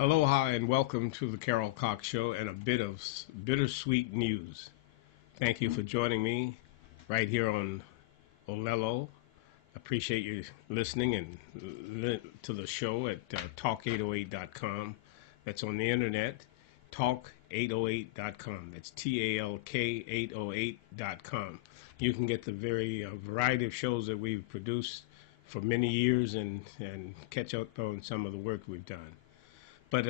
Aloha and welcome to the Carol Cox Show and a bit of bittersweet news. Thank you for joining me right here on Olelo. Appreciate you listening to the show at talk808.com. That's on the internet, talk808.com. That's TALK808.com. You can get the variety of shows that we've produced for many years and catch up on some of the work we've done. But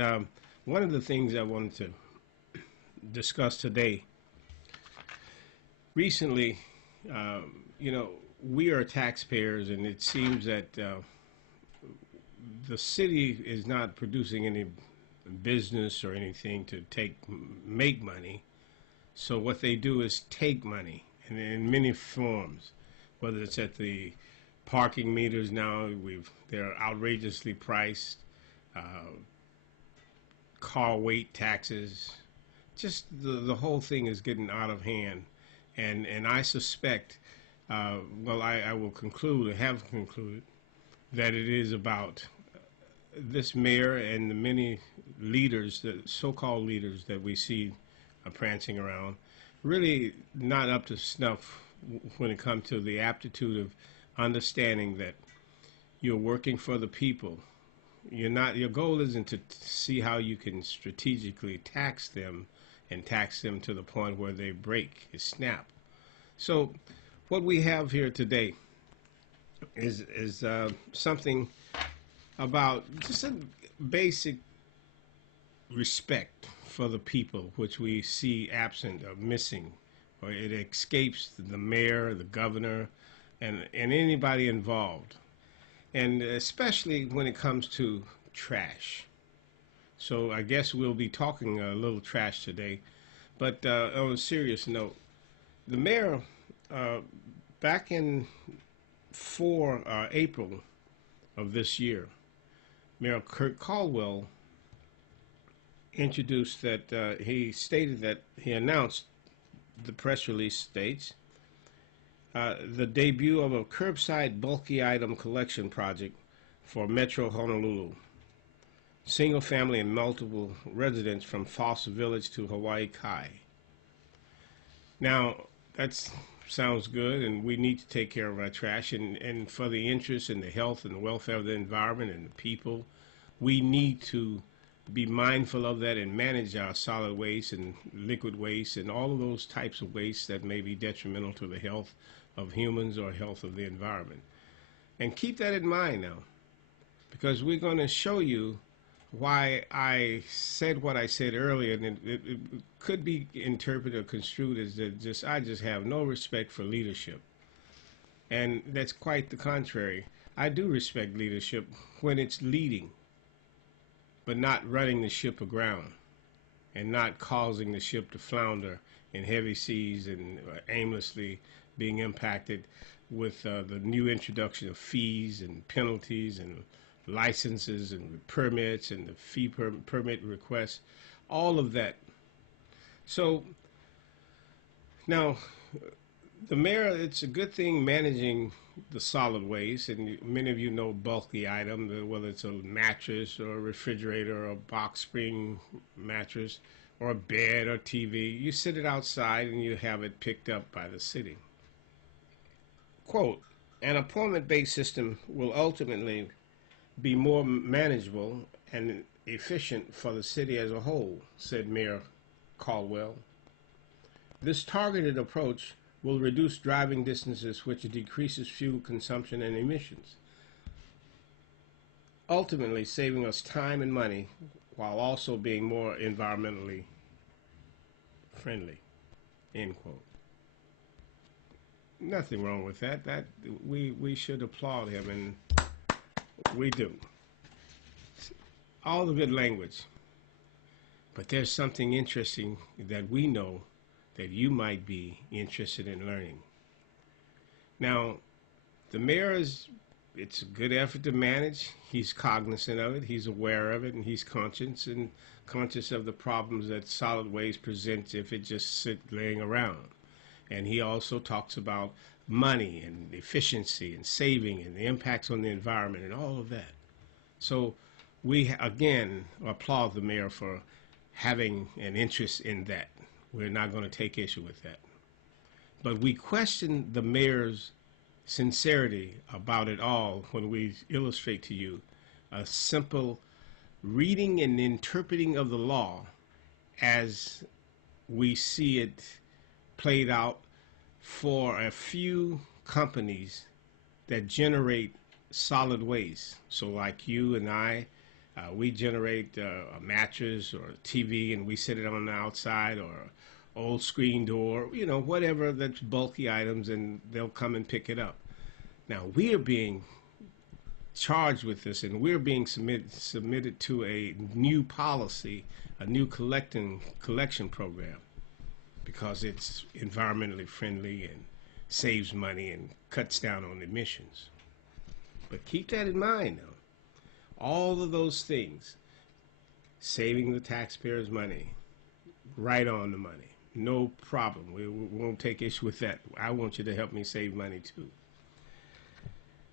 one of the things I wanted to discuss today, recently, we are taxpayers, and it seems that the city is not producing any business or anything to make money. So what they do is take money, and in many forms, whether it's at the parking meters now, they're outrageously priced. Car weight taxes, just the whole thing is getting out of hand, and I suspect, I will conclude, or have concluded, that it is about this mayor and the many leaders, the so-called leaders that we see prancing around, really not up to snuff when it comes to the aptitude of understanding that you're working for the people. Your goal isn't to see how you can strategically tax them and tax them to the point where they break, snap. So what we have here today is something about just a basic respect for the people, which we see absent or missing, or it escapes the mayor, the governor, and anybody involved. And especially when it comes to trash. So I guess we'll be talking a little trash today. But on a serious note, the mayor, back in April of this year, Mayor Kurt Caldwell introduced that he announced, the press release states, the debut of a curbside bulky item collection project for Metro Honolulu. Single family and multiple residents from Foster Village to Hawaii Kai. Now, that sounds good, and we need to take care of our trash, and for the interest in the health and the welfare of the environment and the people, we need to be mindful of that and manage our solid waste and liquid waste and all of those types of waste that may be detrimental to the health of humans or health of the environment. And keep that in mind now, because we're going to show you why I said what I said earlier, and it could be interpreted or construed as that I just have no respect for leadership. And that's quite the contrary. I do respect leadership when it's leading, but not running the ship aground and not causing the ship to flounder in heavy seas and aimlessly being impacted with the new introduction of fees and penalties and licenses and permits and the fee permit requests, all of that. So now the mayor, it's a good thing managing the solid waste, and many of you know bulky item, whether it's a mattress or a refrigerator or a box spring mattress or a bed or TV, you sit it outside and you have it picked up by the city. Quote, an appointment-based system will ultimately be more manageable and efficient for the city as a whole, said Mayor Caldwell. This targeted approach will reduce driving distances, which decreases fuel consumption and emissions, ultimately saving us time and money while also being more environmentally friendly, end quote. Nothing wrong with that. We should applaud him, and we do. All the good language. But there's something interesting that we know that you might be interested in learning. Now, the mayor it's a good effort to manage. He's cognizant of it, he's aware of it, and he's conscious of the problems that solid waste presents if it just sits laying around. And he also talks about money and efficiency and saving and the impacts on the environment and all of that. So we again applaud the mayor for having an interest in that. We're not going to take issue with that. But we question the mayor's sincerity about it all when we illustrate to you a simple reading and interpreting of the law as we see it played out for a few companies that generate solid waste. So like you and I, we generate a mattress or a TV and we set it on the outside, or old screen door, you know, whatever that's bulky items, and they'll come and pick it up. Now we are being charged with this, and we're being submitted to a new policy, a new collection program, because it's environmentally friendly and saves money and cuts down on emissions. But keep that in mind now. All of those things, saving the taxpayers' money, right on the money, no problem. We won't take issue with that. I want you to help me save money too.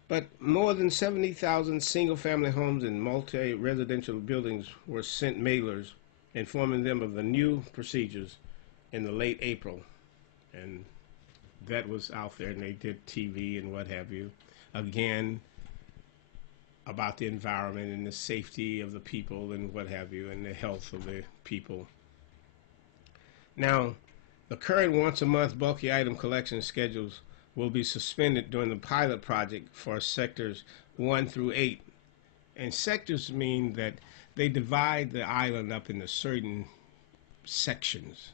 But more than 70,000 single-family homes and multi-residential buildings were sent mailers informing them of the new procedures in the late April. And that was out there, and they did TV and what have you. Again, about the environment and the safety of the people and what have you, and the health of the people. Now, the current once-a-month bulky item collection schedules will be suspended during the pilot project for sectors 1 through 8. And sectors mean that they divide the island up into certain sections,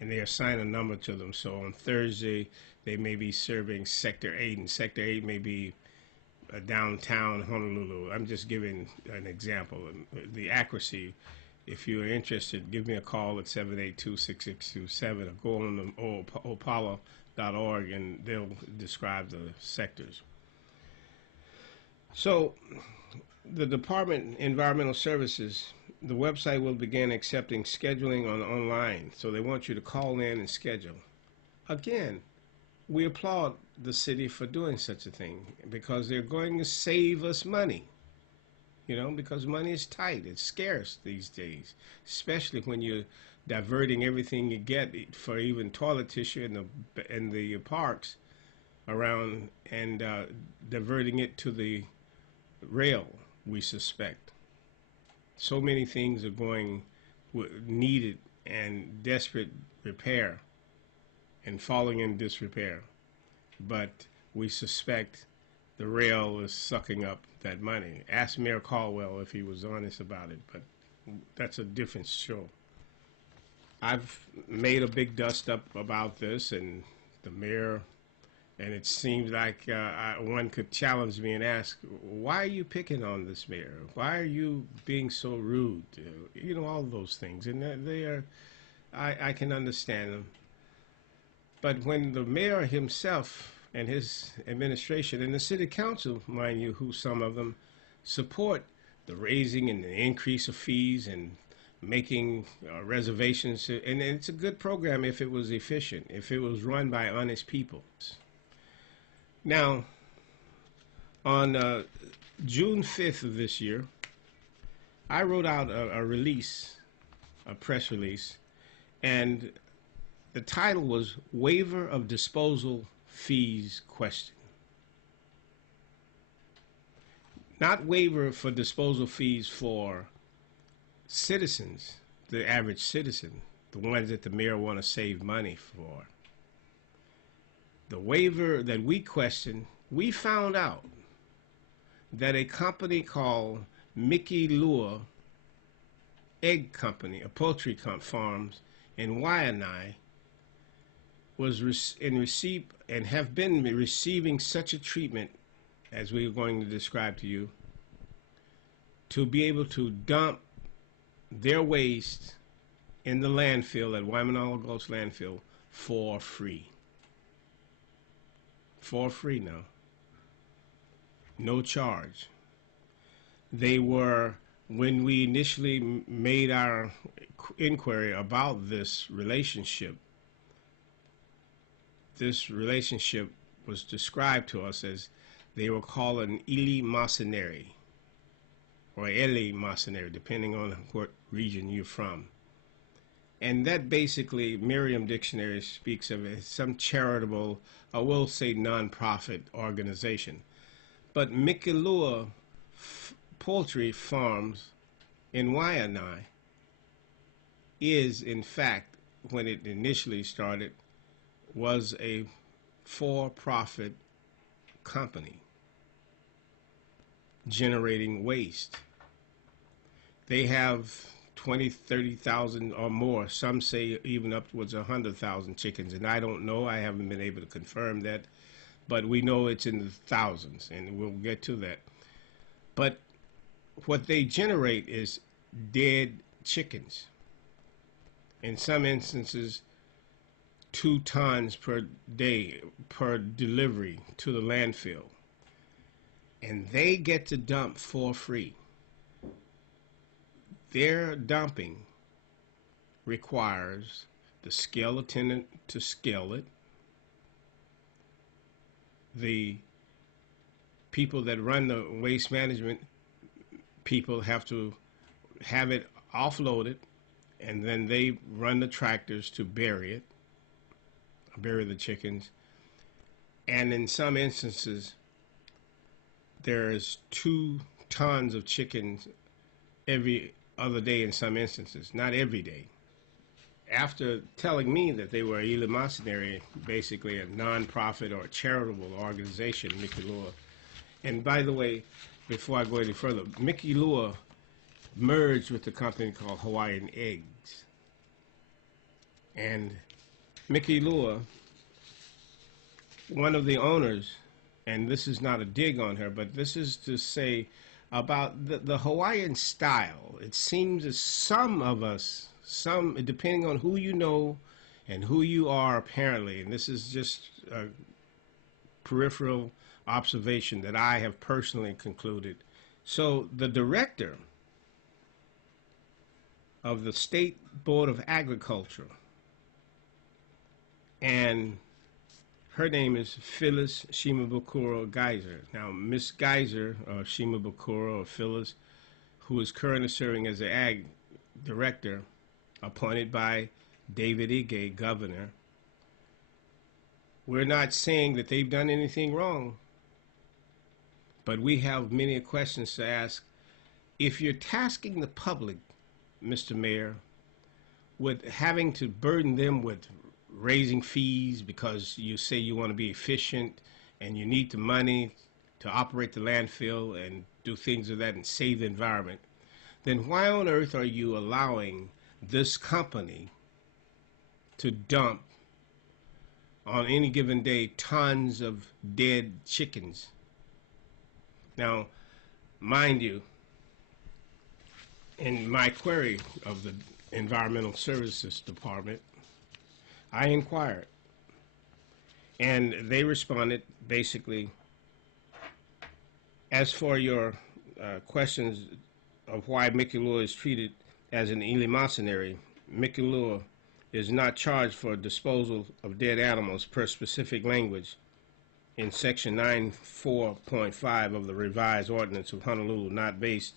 and they assign a number to them. So on Thursday, they may be serving Sector 8, and Sector 8 may be downtown Honolulu. I'm just giving an example. The accuracy, if you're interested, give me a call at 782-6627, or go on the opala.org and they'll describe the sectors. So the Department of Environmental Services, the website will begin accepting scheduling online. So they want you to call in and schedule. Again, we applaud the city for doing such a thing, because they're going to save us money. You know, because money is tight, it's scarce these days, especially when you're diverting everything you get for even toilet tissue in the parks around, and diverting it to the rail, we suspect. So many things are going needed and desperate repair and falling in disrepair, but we suspect the rail is sucking up that money. Ask Mayor Caldwell if he was honest about it, but that's a different show. I've made a big dust up about this, and the mayor, and it seems like one could challenge me and ask, why are you picking on this mayor? Why are you being so rude? You know, all those things, and they are, I can understand them. But when the mayor himself and his administration and the city council, mind you, who some of them support the raising and the increase of fees and making reservations, and it's a good program if it was efficient, if it was run by honest people. Now, on June 5th of this year, I wrote out a press release, and the title was Waiver of Disposal Fees Question. Not waiver for disposal fees for citizens, the average citizen, the ones that the mayor want to save money for. The waiver that we questioned, we found out that a company called Mickey Lure Egg Company, a poultry farms in Waianae, was in receipt and have been receiving such a treatment, as we are going to describe to you, to be able to dump their waste in the landfill at Waimanalo Gulch landfill for free. For free now. No charge. They were, when we initially made our inquiry about this relationship was described to us as they were called an ili mercenary. or eleemosynary, depending on what region you're from. And that basically, Merriam Dictionary speaks of it as some charitable, or we'll say non-profit organization. But Mikelua Poultry Farms in Waianae is, in fact, when it initially started, was a for-profit company generating waste. They have 20, 30,000 or more. Some say even upwards of 100,000 chickens, and I don't know. I haven't been able to confirm that, but we know it's in the thousands, and we'll get to that. But what they generate is dead chickens. In some instances, 2 tons per day per delivery to the landfill. And they get to dump for free. Their dumping requires the scale attendant to scale it. The people that run the waste management people have to have it offloaded, and then they run the tractors to bury the chickens. And in some instances, there's 2 tons of chickens every other day in some instances, not every day. After telling me that they were eleemosynary, basically a non-profit or a charitable organization, Mikelua. And by the way, before I go any further, Mikelua merged with a company called Hawaiian Eggs. And Mikelua, one of the owners, and this is not a dig on her, but this is to say about the Hawaiian style. It seems that some of us, depending on who you know and who you are apparently, and this is just a peripheral observation that I have personally concluded. So the director of the State Board of Agriculture, and her name is Phyllis Shimabukuro Geyser. Now, Miss Geyser, or Shimabukuro, or Phyllis, who is currently serving as the Ag Director, appointed by David Ige, Governor, we're not saying that they've done anything wrong, but we have many questions to ask. If you're tasking the public, Mr. Mayor, with having to burden them with raising fees because you say you want to be efficient and you need the money to operate the landfill and do things of that and save the environment, then why on earth are you allowing this company to dump on any given day tons of dead chickens? Now, mind you, in my query of the Environmental Services Department, I inquired, and they responded basically, as for your questions of why Mikelua is treated as an eleemosynary, Mikelua is not charged for disposal of dead animals per specific language in Section 94.5 of the revised ordinance of Honolulu, not based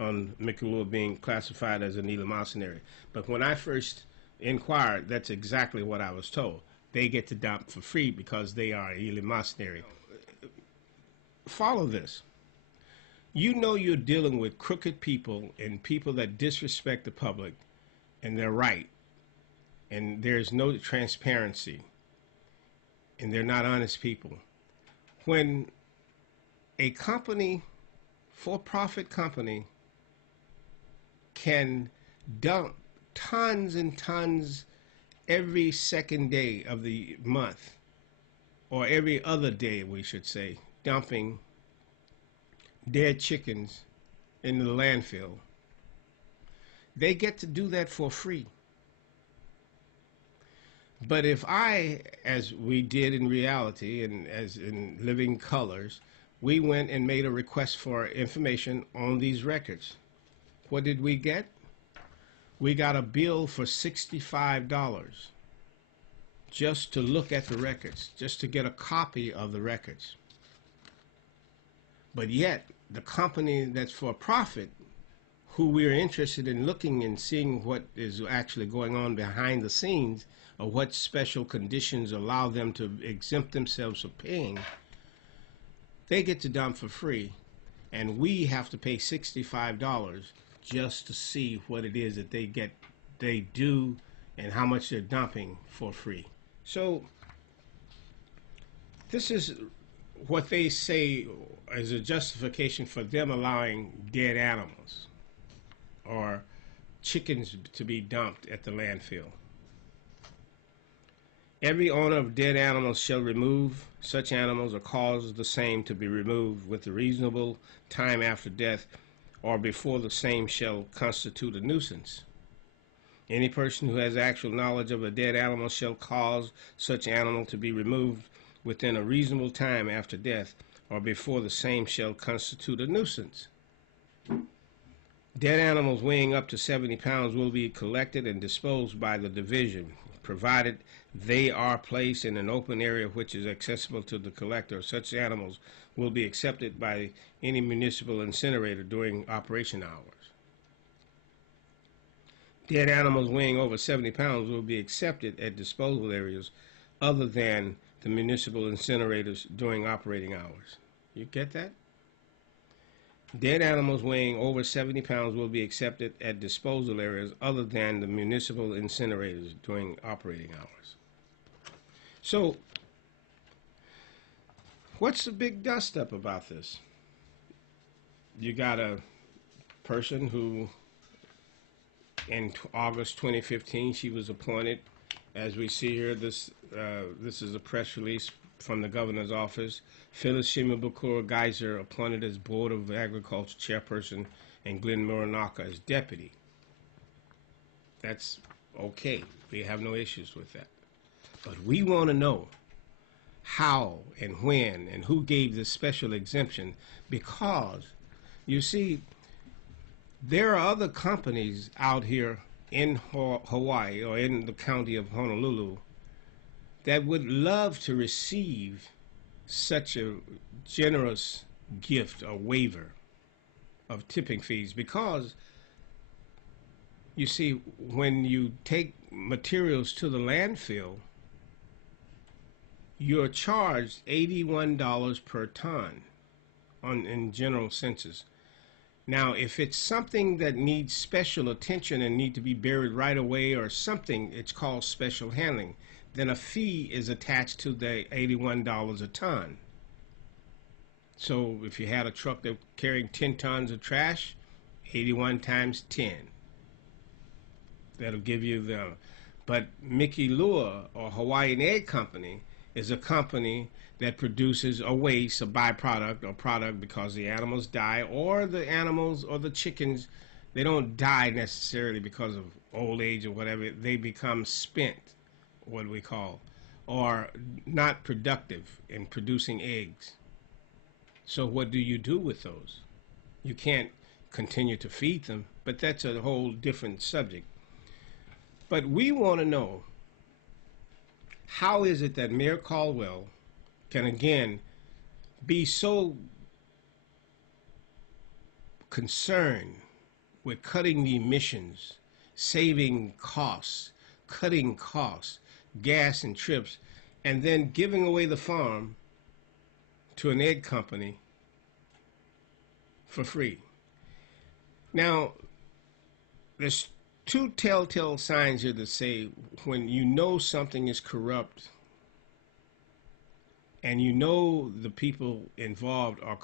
on Mikelua being classified as an eleemosynary. But when I first inquired, that's exactly what I was told. They get to dump for free because they are eleemosynary. Follow this. You know you're dealing with crooked people and people that disrespect the public, and they're right. And there's no transparency, and they're not honest people. When a company, for-profit company, can dump tons and tons every second day of the month, or every other day, we should say, dumping dead chickens into the landfill, they get to do that for free. But if I, as we did in reality and as in living colors, we went and made a request for information on these records, what did we get? We got a bill for $65 just to look at the records, just to get a copy of the records. But yet, the company that's for profit, who we're interested in looking and seeing what is actually going on behind the scenes, or what special conditions allow them to exempt themselves from paying, they get to dump for free, and we have to pay $65 just to see what it is that they do, and how much they're dumping for free. So this is what they say is a justification for them allowing dead animals or chickens to be dumped at the landfill. Every owner of dead animals shall remove such animals or cause the same to be removed with a reasonable time after death, or before the same shall constitute a nuisance. Any person who has actual knowledge of a dead animal shall cause such animal to be removed within a reasonable time after death, or before the same shall constitute a nuisance. Dead animals weighing up to 70 pounds will be collected and disposed by the division, provided they are placed in an open area which is accessible to the collector. Such animals will be accepted by any municipal incinerator during operation hours. Dead animals weighing over 70 pounds will be accepted at disposal areas other than the municipal incinerators during operating hours. You get that? Dead animals weighing over 70 pounds will be accepted at disposal areas other than the municipal incinerators during operating hours. So, what's the big dust-up about this? You got a person who, in August 2015, she was appointed, as we see here, this is a press release from the governor's office. Phyllis Shimabukuro Geyser appointed as Board of Agriculture chairperson, and Glenn Muranaka as deputy. That's okay. We have no issues with that. But we want to know how and when and who gave this special exemption, because, you see, there are other companies out here in Hawaii or in the county of Honolulu that would love to receive such a generous gift or waiver of tipping fees, because, you see, when you take materials to the landfill, you're charged $81 per ton in general census. Now, if it's something that needs special attention and need to be buried right away or something, it's called special handling. Then a fee is attached to the $81 a ton. So if you had a truck that carried 10 tons of trash, 81 times 10. That'll give you the... But Mickey Lure or Hawaiian Egg Company is a company that produces a waste, a byproduct or product, because the animals die, or the animals or the chickens, they don't die necessarily because of old age or whatever. They become spent, what we call, or not productive in producing eggs. So what do you do with those? You can't continue to feed them, but that's a whole different subject. But we want to know, how is it that Mayor Caldwell can again be so concerned with cutting the emissions, saving costs, cutting costs, gas and trips, and then giving away the farm to an egg company for free? Now, there's two telltale signs here that say when you know something is corrupt and you know the people involved are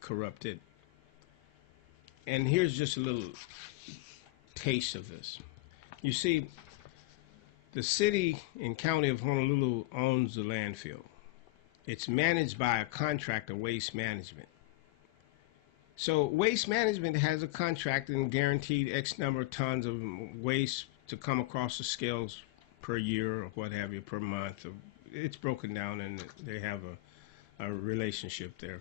corrupted. And here's just a little taste of this. You see, the city and county of Honolulu owns the landfill. It's managed by a contractor, Waste Management. So Waste Management has a contract and guaranteed X number of tons of waste to come across the scales per year or what have you, per month. It's broken down, and they have a relationship there,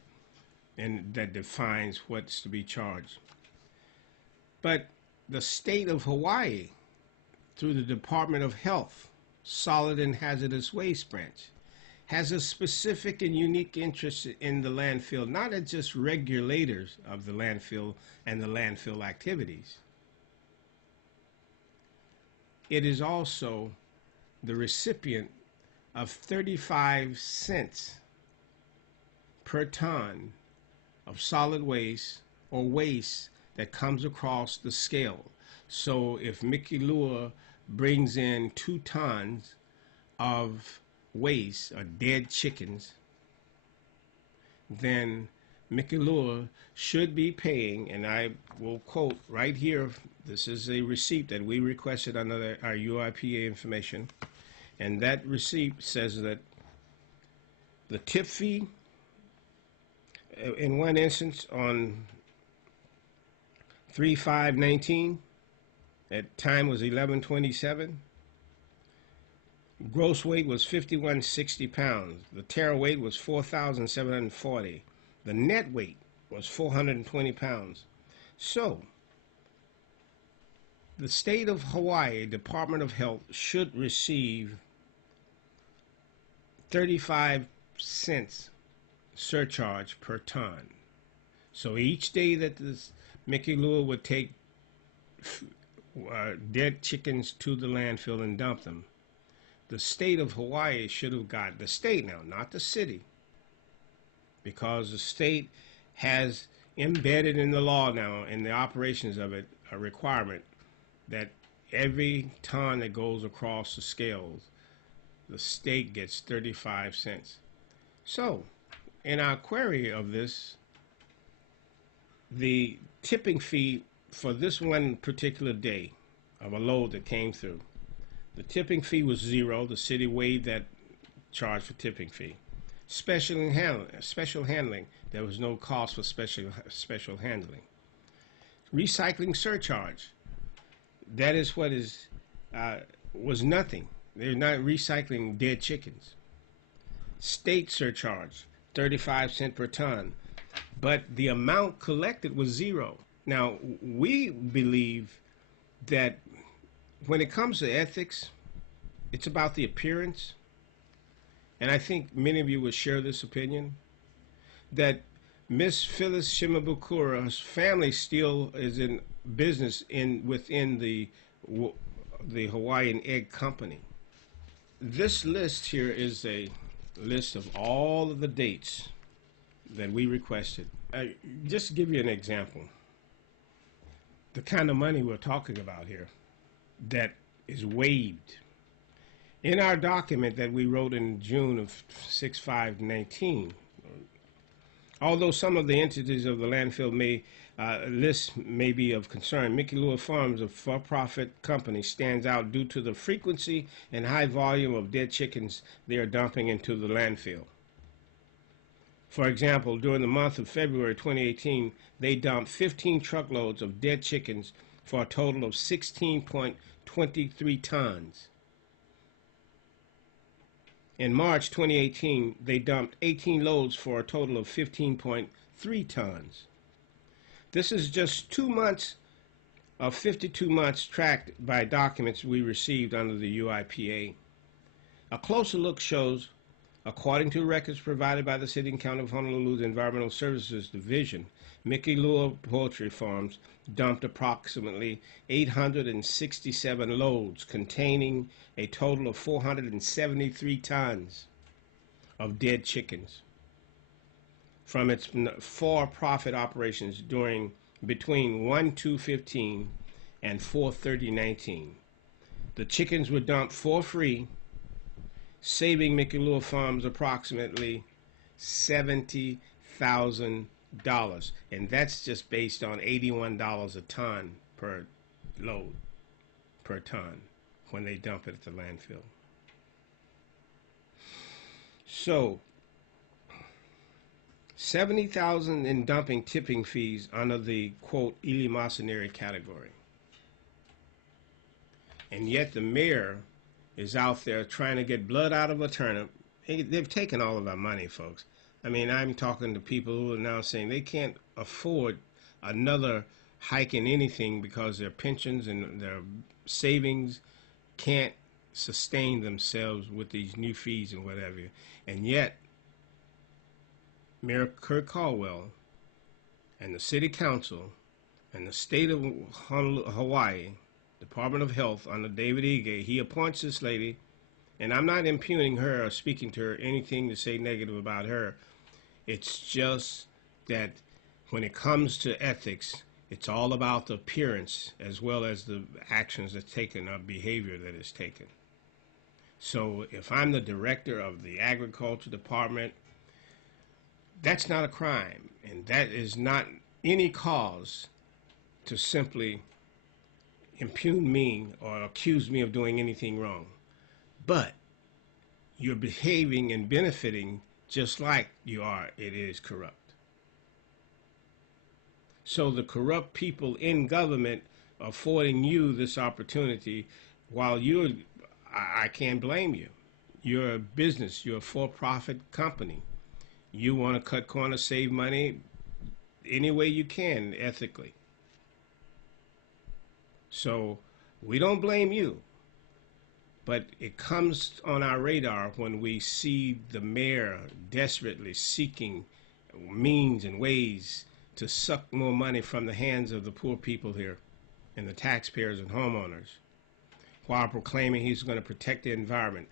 and that defines what's to be charged. But the state of Hawaii, through the Department of Health, Solid and Hazardous Waste Branch, has a specific and unique interest in the landfill, not as just regulators of the landfill and the landfill activities. It is also the recipient of 35 cents per ton of solid waste or waste that comes across the scale. So if Mickey Lure brings in 2 tons of waste or dead chickens, then Mickey Lure should be paying, and I will quote right here, this is a receipt that we requested under our UIPA information, and that receipt says that the tip fee, in one instance on 3/5/19, at time was 11/27, gross weight was 5160 pounds. The tare weight was 4,740. The net weight was 420 pounds. So, the state of Hawaii Department of Health should receive 35 cents surcharge per ton. So each day that this Mickey Lure would take dead chickens to the landfill and dump them, the state of Hawaii should have got, the state now, not the city, because the state has embedded in the law now, in the operations of it, a requirement that every ton that goes across the scales, the state gets 35 cents. So, in our query of this, the tipping fee for this one particular day of a load that came through, the tipping fee was 0. The city waived that charge for tipping fee. Special handling, there was no cost for special handling. Recycling surcharge, that is what is was nothing. They're not recycling dead chickens. State surcharge, 35 cents per ton, but the amount collected was 0. Now, we believe that when it comes to ethics, it's about the appearance, and I think many of you will share this opinion, that Miss Phyllis Shimabukura's family still is in business within the Hawaiian Egg Company. This list here is a list of all of the dates that we requested. Just to give you an example, the kind of money we're talking about here that is waived. In our document that we wrote in June of 6/5/19, although some of the entities of the landfill list may be of concern, Mickey Lure Farms, a for-profit company, stands out due to the frequency and high volume of dead chickens they are dumping into the landfill. For example, during the month of February 2018, they dumped 15 truckloads of dead chickens for a total of 16.23 tons. In March 2018, they dumped 18 loads for a total of 15.3 tons. This is just 2 months of 52 months tracked by documents we received under the UIPA. A closer look shows, according to records provided by the City and County of Honolulu's Environmental Services Division, Mickey Lure Poultry Farms dumped approximately 867 loads containing a total of 473 tons of dead chickens from its for-profit operations between 1/2/15 and 4/30/19. The chickens were dumped for free, saving Mickey Lure Farms approximately $70,000, and that's just based on $81 a ton per load, per ton, when they dump it at the landfill. So, $70,000 in dumping tipping fees under the, quote, eleemosynary category. And yet the mayor is out there trying to get blood out of a turnip. They've taken all of our money, folks. I mean, I'm talking to people who are now saying they can't afford another hike in anything because their pensions and their savings can't sustain themselves with these new fees and whatever. And yet, Mayor Kurt Caldwell and the City Council and the state of Hawaii, Department of Health under David Ige, he appoints this lady, and I'm not impugning her or speaking to her anything to say negative about her. It's just that when it comes to ethics, it's all about the appearance as well as the actions that's taken or behavior that is taken. So if I'm the director of the agriculture department, that's not a crime, and that is not any cause to simply impugn me or accuse me of doing anything wrong. But you're behaving and benefiting just like you are, it is corrupt. So the corrupt people in government are affording you this opportunity while I can't blame you. You're a business, you're a for-profit company. You want to cut corners, save money any way you can ethically. So we don't blame you, but it comes on our radar when we see the mayor desperately seeking means and ways to suck more money from the hands of the poor people here and the taxpayers and homeowners while proclaiming he's going to protect the environment.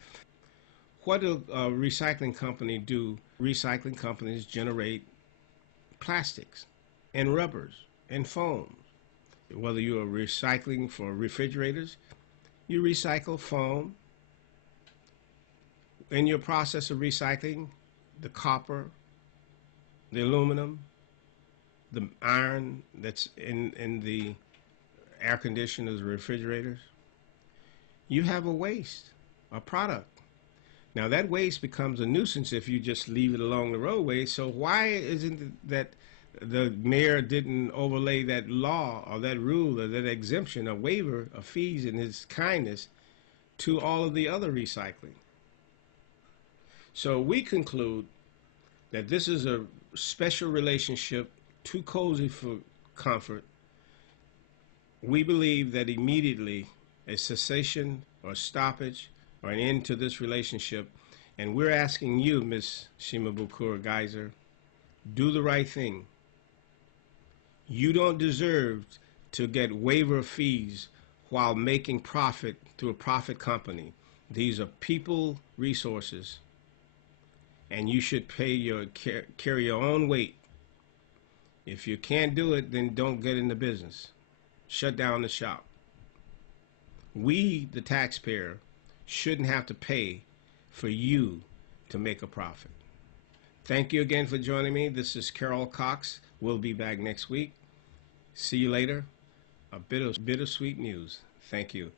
What do a recycling company do? Recycling companies generate plastics and rubbers and foams. Whether you are recycling for refrigerators, you recycle foam. In your process of recycling, the copper, the aluminum, the iron that's in the air conditioners, refrigerators, you have a waste, a product. Now that waste becomes a nuisance if you just leave it along the roadway. So why isn't it that the mayor didn't overlay that law or that rule or that exemption, a waiver of fees in his kindness to all of the other recycling? So we conclude that this is a special relationship, too cozy for comfort. We believe that immediately a cessation or stoppage or an end to this relationship, and we're asking you, Ms. Shimabukuro Geyser, do the right thing. You don't deserve to get waiver fees while making profit through a profit company. These are people resources, and you should carry your own weight. If you can't do it, then don't get in the business. Shut down the shop. We, the taxpayer, shouldn't have to pay for you to make a profit. Thank you again for joining me. This is Carol Cox. We'll be back next week. See you later. A bit of bittersweet news. Thank you.